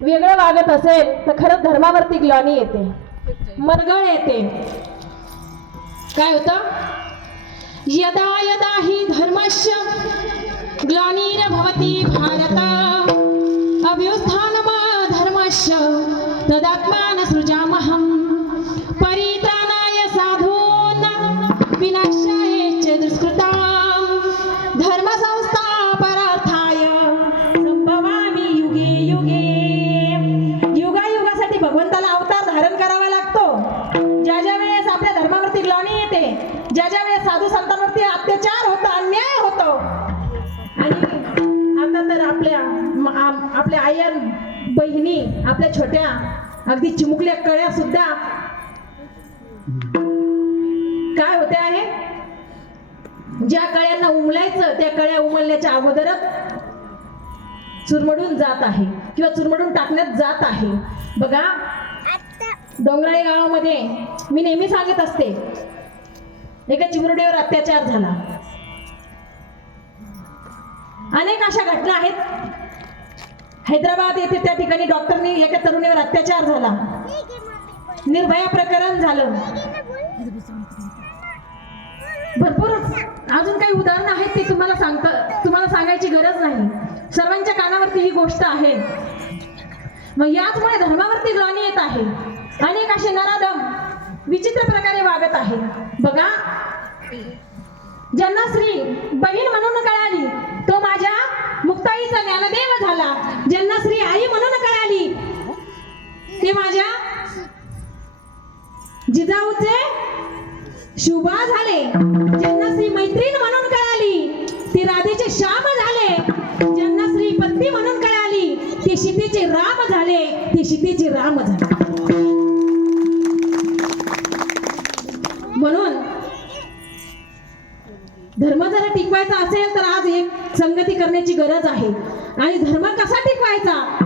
वेगळं वागत असेल तर खरंच धर्मावरती ग्लॉनी येते. मरगळ येते. काय होतं? यदा यदा हि धर्मस्य ग्लानिर्भवति भारत। अभ्युत्थानमा धर्मस्य तदात्मान सृजा अगदी चिमुकल्या कळ्या सुद्धा. काय होते आहे ज्या कळ्यांना उमलायचं त्या कळ्या उमलण्याच्या अगोदरच चुरमडून जात आहे किंवा चुरमडून टाकण्यात जात आहे. बघा डोंगराळी गावामध्ये मी नेहमी सांगत असते एका चिमुरडीवर अत्याचार झाला. अनेक अशा घटना आहेत. हैदराबाद येथे त्या ठिकाणी डॉक्टरनी एका तरुणीवर अत्याचार झाला. निर्भया प्रकरण झालं. भरपूर अजून काही उदाहरणं आहेत ते तुम्हाला सांगता तुम्हाला सांगायची गरज नाही. सर्वांच्या कानावरती ही गोष्ट आहे. मग याचमुळे धर्मावरती ग्लानी येत आहे. अनेक असे नराधम विचित्र प्रकारे वागत आहे. बघा. ज्यांना श्री बहीण म्हणून कळाली तो माझ्या मुक्ताईचा ज्ञानदेव झाला. ज्यांना श्री आई म्हणून कळाली. ते माझ्या जिजाऊचे शुभा झाले. ज्यांना श्री मैत्रीण म्हणून कळाली. ती राधेचे श्याम झाले. ज्यांना श्री पत्नी म्हणून कळाली. ते सीतेचे राम झाले. ते सीतेचे राम झाले. म्हणून धर्म जरा टिकवायचा असेल संगती करण्याची गरज आहे. आणि धर्म कसा टिकवायचा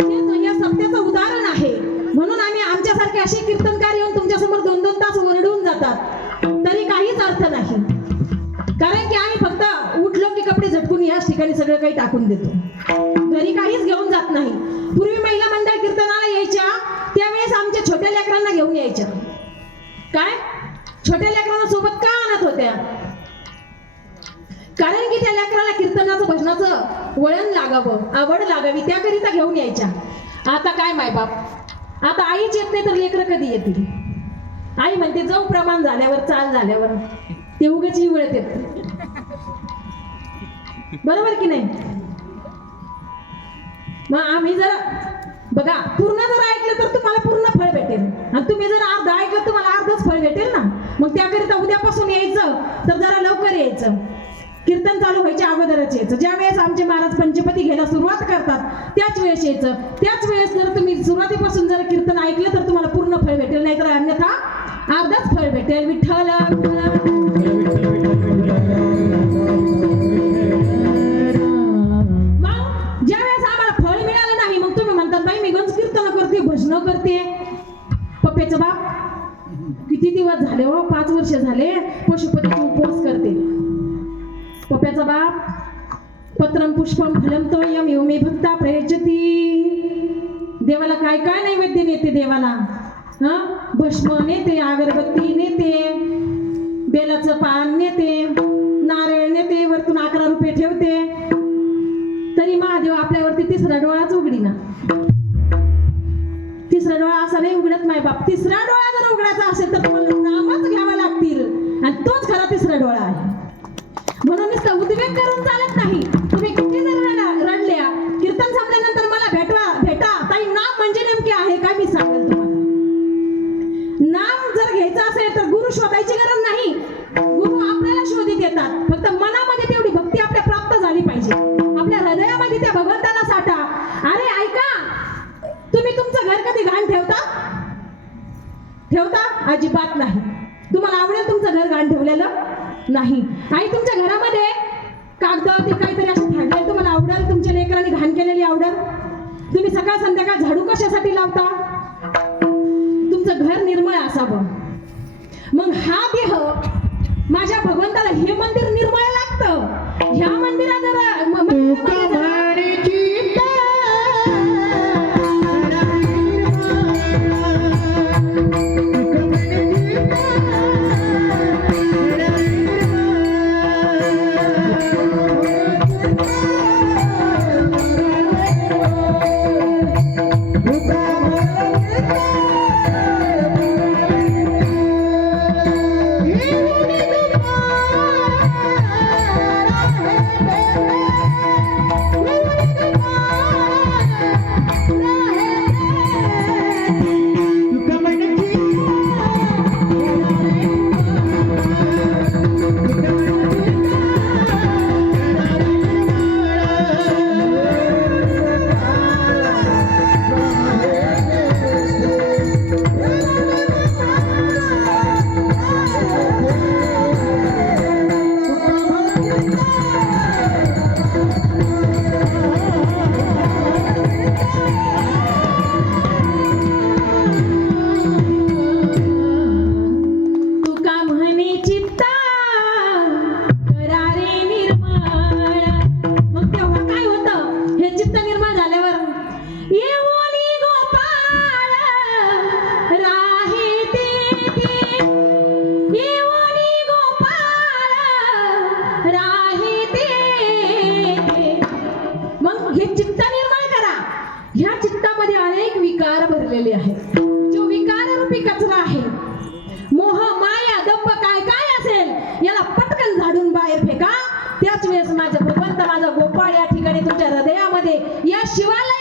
तेच या सत्याचं उदाहरण आहे. म्हणून आम्ही आमच्यासारखे असे कीर्तनकार येऊन तुमच्यासमोर दोन दोन तास ओरडून जातात. तरी काहीच अर्थ नाही. कारण की आम्ही फक्त उठलो की कपडे झटकून याच ठिकाणी सगळं काही टाकून देतो. कीर्तनाचं वळण लागावं आवड लागावी त्याकरिता घेऊन यायच्या. आता काय मायबाप आता आईच येत नाही तर लेकरं कधी येतील? आई म्हणते जाऊ प्रमाण झाल्यावर चाल झाल्यावर. ते उगाच वळत येत बरोबर की नाही? मग आम्ही जर बघा पूर्ण जर ऐकलं तर तुम्हाला पूर्ण फळ भेटेल. आणि तुम्ही जर अर्ध ऐकलं तुम्हाला अर्धच फळ भेटेल ना? मग त्याकरिता उद्यापासून यायचं तर जरा लवकर यायचं. कीर्तन चालू व्हायच्या अगोदरच यायचं. ज्या वेळेस आमचे महाराज पंचपती घ्यायला सुरुवात करतात त्याच वेळेस यायचं. त्याच वेळेस जर तुम्ही सुरुवातीपासून जर कीर्तन ऐकलं तर तुम्हाला पूर्ण फळ भेटेल नाहीतर अन्यथा अर्धच फळ भेटेल. विठ्ठल ज्या वेळेस आम्हाला फळ मिळालं नाही मग तुम्ही म्हणतात बाई मी गंज कीर्तन करते भजन करते. पप्प्याचं बाप किती दिवस झाले हो? पाच वर्ष झाले. पशुपतीचे उपवास करते. पप्प्याचा बाप पत्रम पुष्पम फलम तोयम योमे भक्ता प्रयजती देवाला काय काय नैवेद्य नेते देवाला? हा? भस्म नेते अगरबत्ती नेते बेलाचं पान नेते नारळ नेते वरतून अकरा रुपये ठेवते. तरी महादेव आपल्यावरती तिसरा डोळाच उघडीना. तिसरा डोळा असा नाही उघडत माय बाप. तिसरा डोळा जर उघडायचा असेल तर तुम्हाला नामच घ्यावा लागतील. आणि तोच खरा तिसरा डोळा आहे. म्हणून मी उद्वेग करून चालत नाही. तुम्ही किती जर रडल्या? कीर्तन संपल्यानंतर मला भेटवा भेटा. ताई नाम म्हणजे नेमके आहे का? मी सांगेल तुम्हाला. नाम जर घ्यायचं असेल तर गुरु शोधायची गरज सकाळ संध्याकाळ झाडू कशासाठी लावता तुमचं घर निर्मळ असावं मग हा देह माझ्या भगवंताला हे मंदिर निर्मळ लागत ह्या मंदिराला जरा मोह माया दंप काय काय असेल याला पटकन झाडून बाहेर फेका. त्याच वेळेस माझ्या भगवंत माझा गोपाळ या ठिकाणी तुमच्या हृदयामध्ये या शिवाला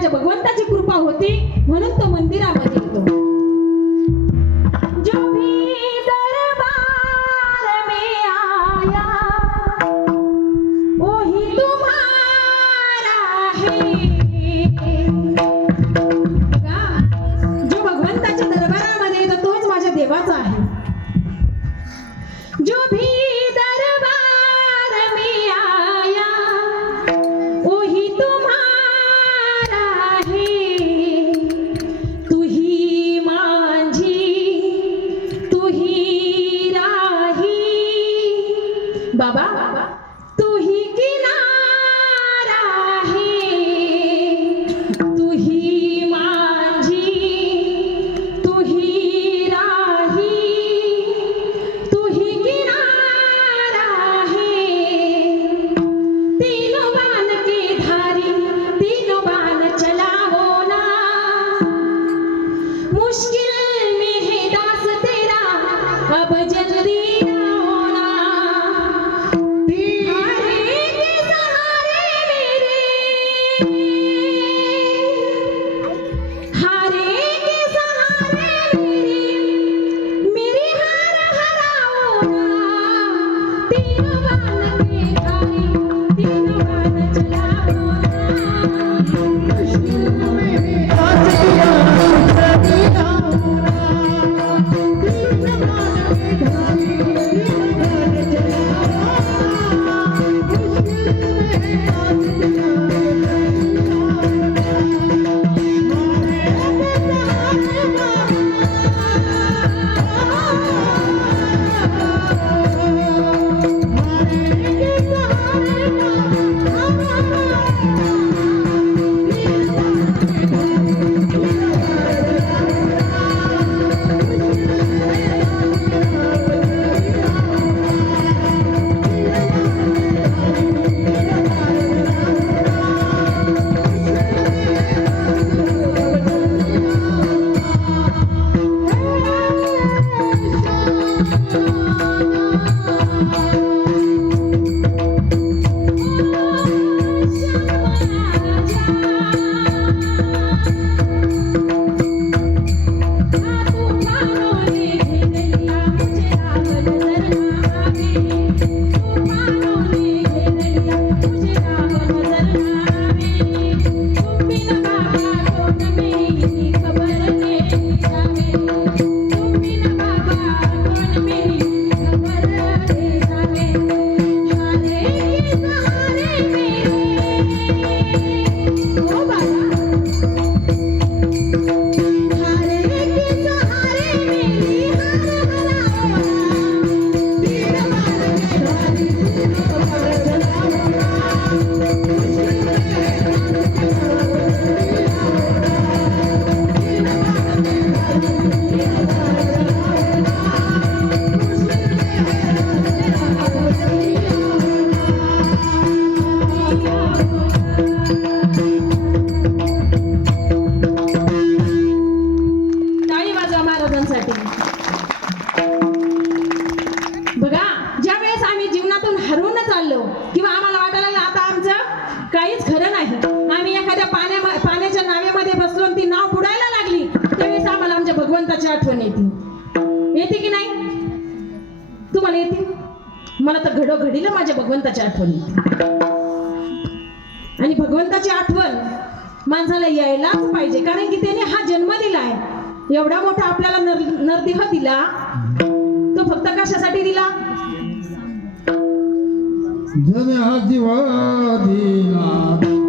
देवाच्या भगवंताची कृपा होती म्हणून तो मंदिरामध्ये भगवंताची आठवण येते. येते की नाही? तुम्हाला येते? मला तर घडोघडीला माझ्या भगवंताची आठवण येते. आणि भगवंताची आठवण माणसाला यायलाच पाहिजे कारण की त्याने हा जन्म दिला आहे. एवढा मोठा आपल्याला नर नरदेह दिला तो फक्त कशासाठी दिला? जन हा दिला.